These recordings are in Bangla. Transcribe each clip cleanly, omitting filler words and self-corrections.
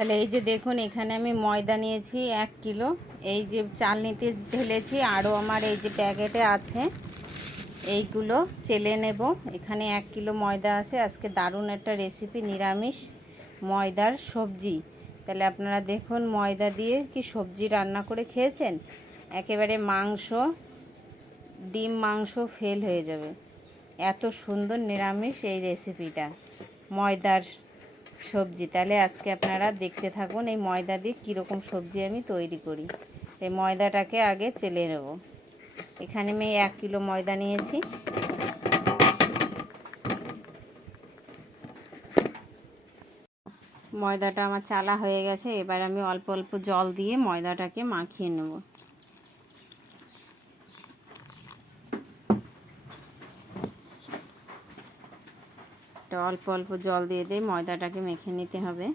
তাহলে এই যে দেখুন, এখানে আমি ময়দা নিয়েছি 1 কিলো। এই যে চালনিতে ঢেলেছি, আরও আমার এই যে প্যাকেটে আছে, এইগুলো চেলে নেব। এখানে 1 কিলো ময়দা আছে। আজকে দারুণ একটা রেসিপি, নিরামিষ ময়দার সবজি। তাহলে আপনারা দেখুন, ময়দা দিয়ে কি সবজি রান্না করে খেয়েছেন? একেবারে মাংস, ডিম মাংস ফেল হয়ে যাবে। এত সুন্দর নিরামিষ এই রেসিপিটা, ময়দার সবজি। তাহলে আজকে আপনারা দেখতে থাকুন এই ময়দা দিয়ে কীরকম সবজি আমি তৈরি করি। এই ময়দাটাকে আগে চেলে নেব। এখানে আমি 1 কিলো ময়দা নিয়েছি। ময়দাটা আমার চালা হয়ে গেছে। এবার আমি অল্প অল্প জল দিয়ে ময়দাটাকে মাখিয়ে নেব। অল্প অল্প জল দিয়ে ময়দাটাকে মেখে নিতে হবে।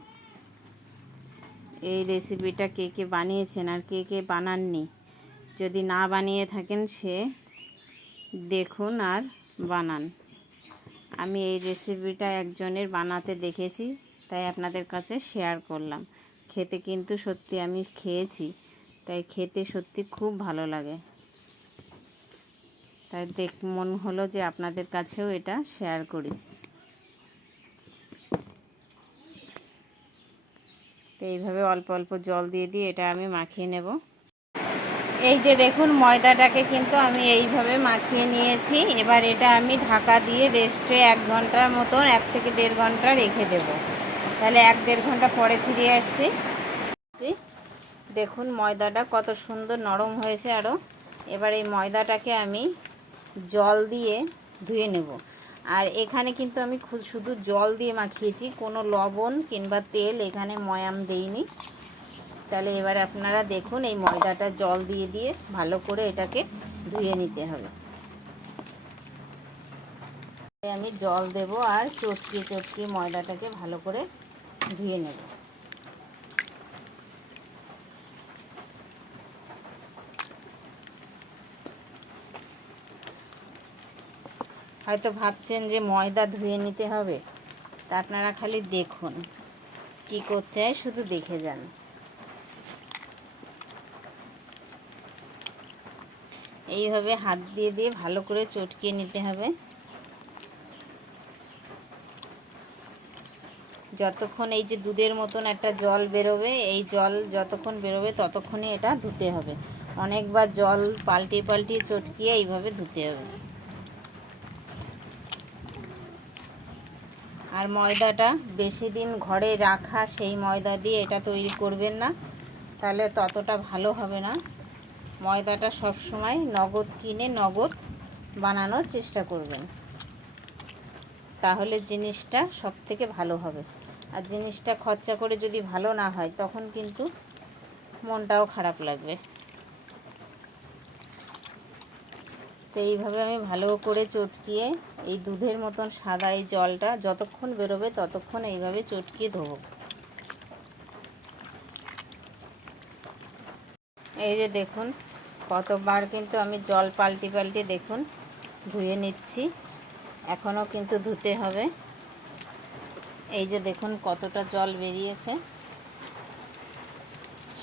এই রেসিপিটা কে কে বানিয়েছেন আর কে কে বানাননি, যদি না বানিয়ে থাকেন সে দেখুন আর বানান। আমি এই রেসিপিটা একজনের বানাতে দেখেছি, তাই আপনাদের কাছে শেয়ার করলাম। খেতে কিন্তু সত্যি আমি খেয়েছি, তাই খেতে সত্যি খুব ভালো লাগে। তাই মন হলো যে আপনাদের কাছেও এটা শেয়ার করি। তো এইভাবে অল্প অল্প জল দিয়ে এটা আমি মাখিয়ে নেব। এই যে দেখুন, ময়দাটাকে কিন্তু আমি এইভাবে মাখিয়ে নিয়েছি। এবার এটা আমি ঢাকা দিয়ে রেস্টে 1 ঘন্টার মতন, 1 থেকে 1.5 ঘন্টা রেখে দেব। তাহলে 1-1.5 ঘন্টা পরে ফিরে আসছি। দেখুন ময়দাটা কত সুন্দর নরম হয়েছে আরও। এবার এই ময়দাটাকে আমি জল দিয়ে ধুয়ে নেব। আর এখানে কিন্তু আমি শুধু জল দিয়ে মাখিয়েছি, কোনো লবণ কিংবা তেল এখানে ময়াম দেইনি। তাহলে এবার আপনারা দেখুন, এই ময়দাটা জল দিয়ে ভালো করে এটাকে ধুয়ে নিতে হবে। আমি জল দেব আর চটকিয়ে ময়দাটাকে ভালো করে ধুয়ে নেব। হয়তো ভাবছেন যে ময়দা ধুয়ে নিতে হবে, তা আপনারা খালি দেখুন কি করতে হয়, শুধু দেখে যান। এইভাবে হাত দিয়ে ভালো করে চটকিয়ে নিতে হবে। যতক্ষণ এই যে দুধের মতন একটা জল বেরোবে, এই জল যতক্ষণ বেরোবে ততক্ষণই এটা ধুতে হবে। অনেকবার জল পাল্টিয়ে চটকিয়ে এইভাবে ধুতে হবে। আর ময়দাটা বেশি দিন ঘরে রাখা সেই ময়দা দিয়ে এটা তৈরি করবেন না, তাহলে ততটা ভালো হবে না। ময়দাটা সব সময় নগদ কিনে নগদ বানানোর চেষ্টা করবেন, তাহলে জিনিসটা সব থেকে ভালো হবে। আর জিনিসটা খরচা করে যদি ভালো না হয়, তখন কিন্তু মনটাও খারাপ লাগবে। তো এইভাবে আমি ভালো করে চটকিয়ে, এই দুধের মতন সাদা এই জলটা যতক্ষণ বেরোবে ততক্ষণ এইভাবে চটকিয়ে ধোবো। এই যে দেখুন, কতবার কিন্তু আমি জল পাল্টে দেখুন ধুয়ে নিচ্ছি। এখনও কিন্তু ধুতে হবে। এই যে দেখুন কতটা জল বেরিয়েছে।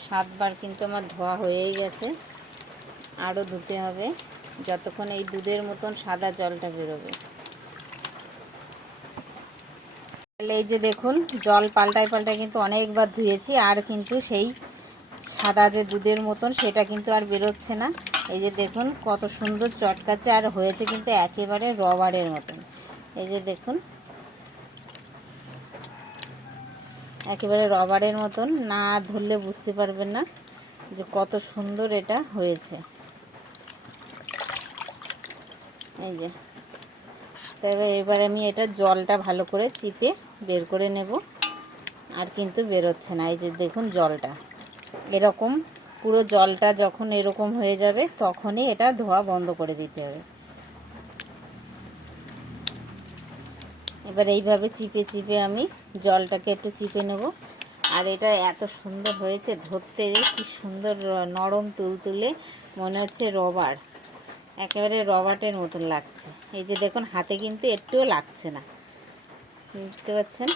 7 বার কিন্তু আমার ধোয়া হয়েই গেছে। আরও ধুতে হবে যতক্ষণ এই দুধের মতন সাদা জলটা বেরোবে। তাহলে এই যে দেখুন, জল পাল্টায় কিন্তু অনেকবার ধুয়েছি, আর কিন্তু সেই সাদা যে দুধের মতন সেটা কিন্তু আর বেরোচ্ছে না। এই যে দেখুন কত সুন্দর চটকাচ্ছে, আর হয়েছে কিন্তু একেবারে রবারের মতন। এই যে দেখুন, একেবারে রবারের মতন। না ধরলে বুঝতে পারবেন না যে কত সুন্দর এটা হয়েছে। এই যে, তবে এবার আমি এটা জলটা ভালো করে চিপে বের করে নেব। আর কিন্তু বেরোচ্ছে না। এই যে দেখুন জলটা এরকম, পুরো জলটা যখন এরকম হয়ে যাবে তখনই এটা ধোয়া বন্ধ করে দিতে হবে। এবার এইভাবে চিপে আমি জলটাকে একটু চিপে নেব। আর এটা এত সুন্দর হয়েছে, ধরতে কি সুন্দর নরম তুলতুলে, মনে হচ্ছে রবার, একেবারে রবারের মতন লাগছে। এই যে দেখুন, হাতে কিন্তু একটুও লাগছে না, বুঝতে পারছেন?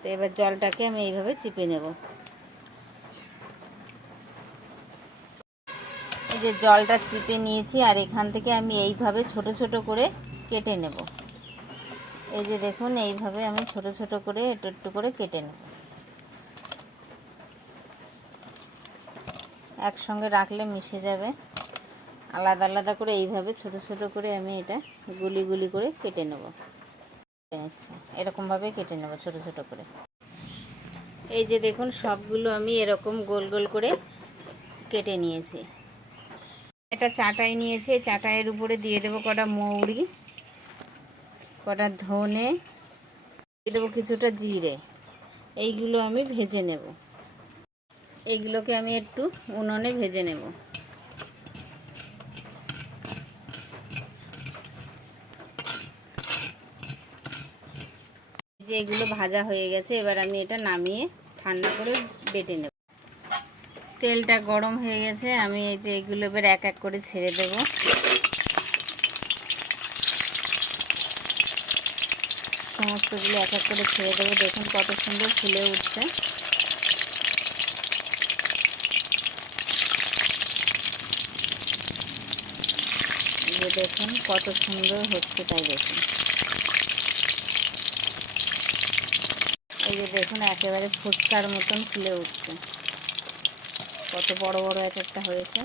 তো এবার জলটাকে আমি এইভাবে চিপে নেব। এই যে জলটা চিপে নিয়েছি, আর এখান থেকে আমি এইভাবে ছোট ছোট করে কেটে নেব। এই যে দেখুন, এইভাবে আমি ছোট ছোট করে একটু একটু করে কেটে নেব। একসঙ্গে রাখলে মিশে যাবে, আলাদা আলাদা করে এইভাবে ছোট ছোট করে আমি এটা গুলি গুলি করে কেটে নেব। এরকমভাবে কেটে নেব ছোট ছোট করে। এই যে দেখুন, সবগুলো আমি এরকম গোল গোল করে কেটে নিয়েছি। এটা চাটাই নিয়েছি, এই চাটাইয়ের উপরে দিয়ে দেবো কটা মৌরি, কটা ধনে, দিয়ে দেবো কিছুটা জিরে। এইগুলো আমি ভেজে নেব। এইগুলোকে আমি একটু উনুনে ভেজে নেব। যে এগুলো ভাজা হয়ে গেছে, এবার আমি এটা নামিয়ে ঠান্ডা করে বেটে নেব। তেলটা গরম হয়ে গেছে, আমি এই যে এগুলো এবার এক এক করে ছেড়ে দেব। সমস্তগুলো এক এক করে ছেড়ে দেবো। দেখুন কত সুন্দর ফুলে উঠছে। এই যে দেখুন কত সুন্দর হচ্ছে, তাই দেখুন। এই যে দেখুন একেবারে ফুচকার মতন ফুলে উঠছে। কত বড় বড় এক একটা হয়েছে।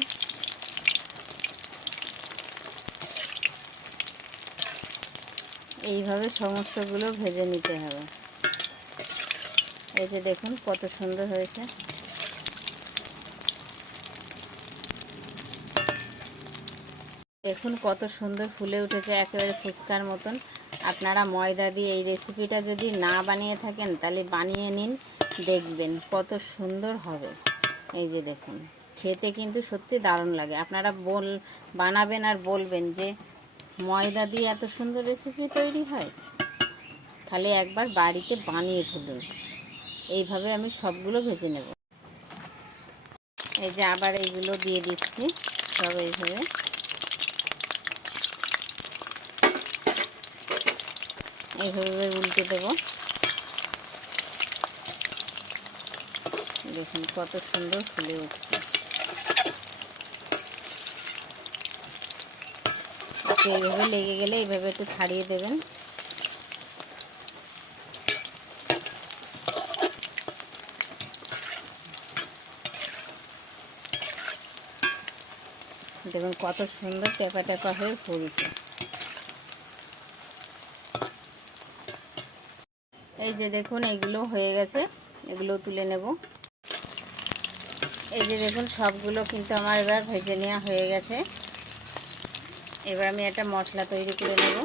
এইভাবে সমস্তগুলো ভেজে নিতে হবে। এই যে দেখুন কত সুন্দর হয়েছে। দেখুন কত সুন্দর ফুলে উঠেছে, একেবারে ফুচকার মতন। আপনারা ময়দা দিয়ে এই রেসিপিটা যদি না বানিয়ে থাকেন, তাহলে বানিয়ে নিন, দেখবেন কত সুন্দর হবে। এই যে দেখুন, খেতে কিন্তু সত্যি দারুণ লাগে। আপনারা বানাবেন আর বলবেন যে ময়দা দিয়ে এত সুন্দর রেসিপি তৈরি হয়। খালি একবার বাড়িতে বানিয়ে ফেলুন। এইভাবে আমি সবগুলো ভেজে নেব। এই যে আবার এইগুলো দিয়ে দিচ্ছি সব এইভাবে। এইভাবে উল্টে দেবো। দেখুন কত সুন্দর ফুলে উঠছে। একটু এইভাবে লেগে গেলে এইভাবে একটু ছাড়িয়ে দেবেন। দেখুন কত সুন্দর টেপা টেপা হয়ে ফুলছে। এই যে দেখুন এগুলো হয়ে গেছে, এগুলো তুলে নেব। এই যে দেখুন সবগুলো কিন্তু আমার এবার ভেজে নেওয়া হয়ে গেছে। এবার আমি একটা মশলা তৈরি করে নেব।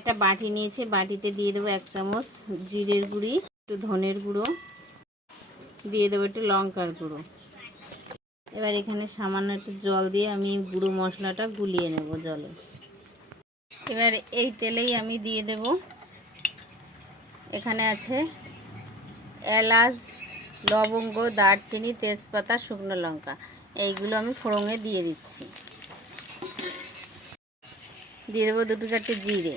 একটা বাটি নিয়েছি, বাটিতে দিয়ে দেবো 1 চামচ জিরের গুঁড়ি, একটু ধনের গুঁড়ো, দিয়ে দেবো একটু লঙ্কার গুঁড়ো। এবার এখানে সামান্য একটু জল দিয়ে আমি গুঁড়ো মশলাটা গুলিয়ে নেব জলে। এবার এই তেলেই আমি দিয়ে দেব, এখানে আছে এলাচ, লবঙ্গ, দারচিনি, তেজপাতা, শুকনো লঙ্কা। এইগুলো আমি ফোড়নে দিয়ে দিচ্ছি। দিয়ে দেবো 2-4টে জিরে।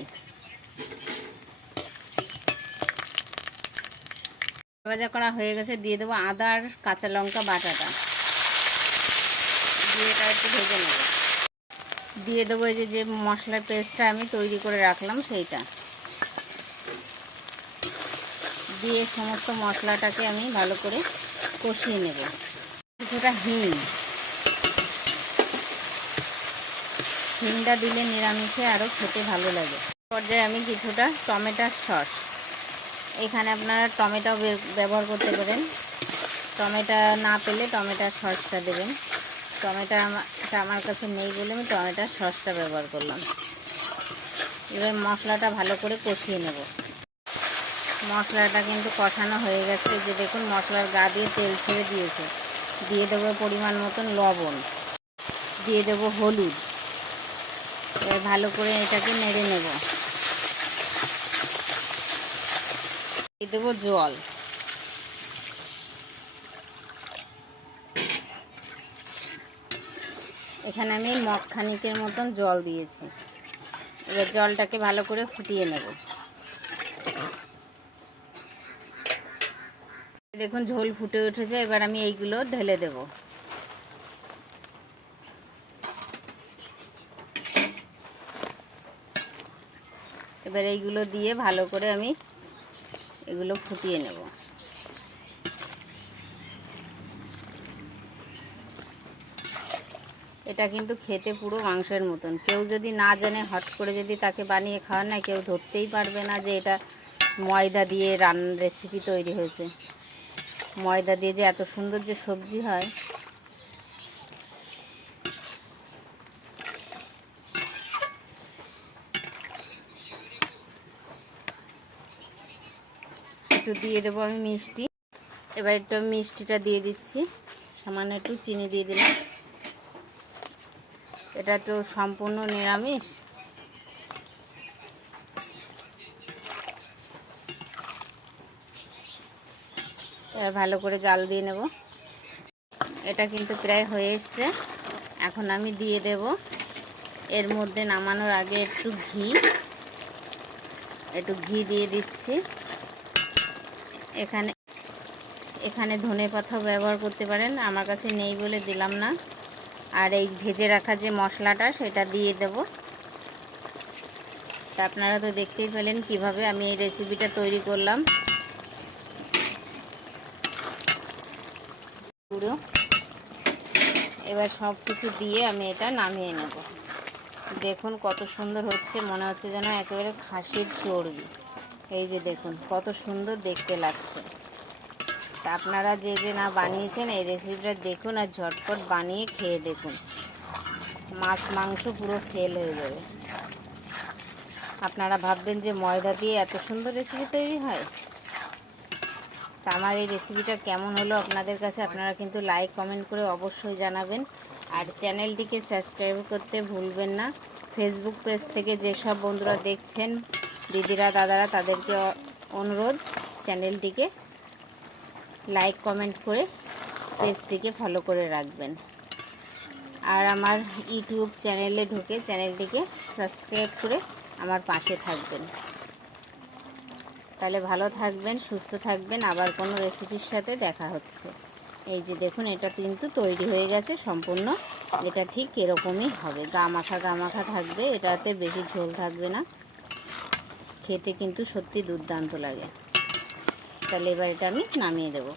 ভাজা করা হয়ে গেছে, দিয়ে দেবো আদা আর কাঁচা লঙ্কা বাটাটা, দিয়ে এটা একটু ভেজে নেব। দিয়ে দেবো এই যে মশলার পেস্টটা আমি তৈরি করে রাখলাম সেইটা, দিয়ে সমস্ত মশলাটাকে আমি ভালো করে কষিয়ে নেব। কিছুটা হিংটা দিলে নিরামিষে আরও খেতে ভালো লাগে। পর্যায়ে আমি কিছুটা টমেটোর সস, এখানে আপনারা টমেটো ব্যবহার করতে পারেন। টমেটো না পেলে টমেটোর সসটা দেবেন। টমেটোটা আমার কাছে নেই বলে আমি টমেটোর সসটা ব্যবহার করলাম। এবার মশলাটা ভালো করে কষিয়ে নেব। মশলাটা কিন্তু কষানো হয়ে গেছে। এই যে দেখুন মশলার গা দিয়ে তেল ছেড়ে দিয়েছে। দিয়ে দেবো পরিমাণ মতন লবণ, দিয়ে দেবো হলুদ। এবার ভালো করে এটাকে নেড়ে নেব। দিয়ে দেবো জল। এখানে আমি মগ খানিকের মতন জল দিয়েছি। এবার জলটাকে ভালো করে ফুটিয়ে নেব। দেখুন ঝোল ফুটে উঠেছে, এবার আমি এইগুলো ঢেলে দেব। এবার এইগুলো দিয়ে ভালো করে আমি এগুলো ফুটিয়ে নেব। এটা কিন্তু খেতে পুরো মাংসের মতন। কেউ যদি না জানে, হট করে যদি তাকে বানিয়ে খাওয়ান না, কেউ ধরতেই পারবে না যে এটা ময়দা দিয়ে রেসিপি তৈরি হয়েছে। ময়দা দিয়ে যে এত সুন্দর যে সবজি হয়। একটু দিয়ে দেবো আমি মিষ্টি। এবার একটু মিষ্টিটা দিয়ে দিচ্ছি, সামান্য একটু চিনি দিয়ে দিলাম। এটা তো সম্পূর্ণ নিরামিষ। এবার ভালো করে জাল দিয়ে নেব। এটা কিন্তু প্রায় হয়ে এসছে। এখন আমি দিয়ে দেব এর মধ্যে নামানোর আগে একটু ঘি দিয়ে দিচ্ছি। এখানে ধনেপাতাও ব্যবহার করতে পারেন, আমার কাছে নেই বলে দিলাম না। আর এই ভেজে রাখা যে মশলাটা সেটা দিয়ে দেব। তা আপনারা তো দেখতেই পেলেন কিভাবে আমি এই রেসিপিটা তৈরি করলাম। পুরো এবার সব কিছু দিয়ে আমি এটা নামিয়ে নেব। দেখুন কত সুন্দর হচ্ছে, মনে হচ্ছে যেন একেবারে খাসির চর্বি। এই যে দেখুন কত সুন্দর দেখতে লাগছে। তা আপনারা যে না বানিয়েছেন এই রেসিপিটা দেখুন আর ঝটপট বানিয়ে খেয়ে দেখুন। মাছ মাংস পুরো ফেল হয়ে যাবে। আপনারা ভাববেন যে ময়দা দিয়ে এত সুন্দর রেসিপি তৈরি হয়। তা আমার এই রেসিপিটা কেমন হলো আপনাদের কাছে, আপনারা কিন্তু লাইক কমেন্ট করে অবশ্যই জানাবেন। আর চ্যানেলটিকে সাবস্ক্রাইব করতে ভুলবেন না। ফেসবুক পেজ থেকে যেসব বন্ধুরা দেখছেন, দিদিরা দাদারা, তাদেরকে অনুরোধ চ্যানেলটিকে লাইক কমেন্ট করে পেজটিকে ফলো করে রাখবেন। আর আমার ইউটিউব চ্যানেলে ঢুকে চ্যানেলটিকে সাবস্ক্রাইব করে আমার পাশে থাকবেন। তাহলে ভালো থাকবেন, সুস্থ থাকবেন। আবার কোনো রেসিপির সাথে দেখা হচ্ছে। এই যে দেখুন এটা কিন্তু তৈরি হয়ে গেছে সম্পূর্ণ। এটা ঠিক এরকমই হবে, গা মাখা থাকবে, এটাতে বেশি ঝোল থাকবে না। খেতে কিন্তু সত্যি দুর্দান্ত লাগে। তাহলে এবার এটা আমি নামিয়ে দেবো।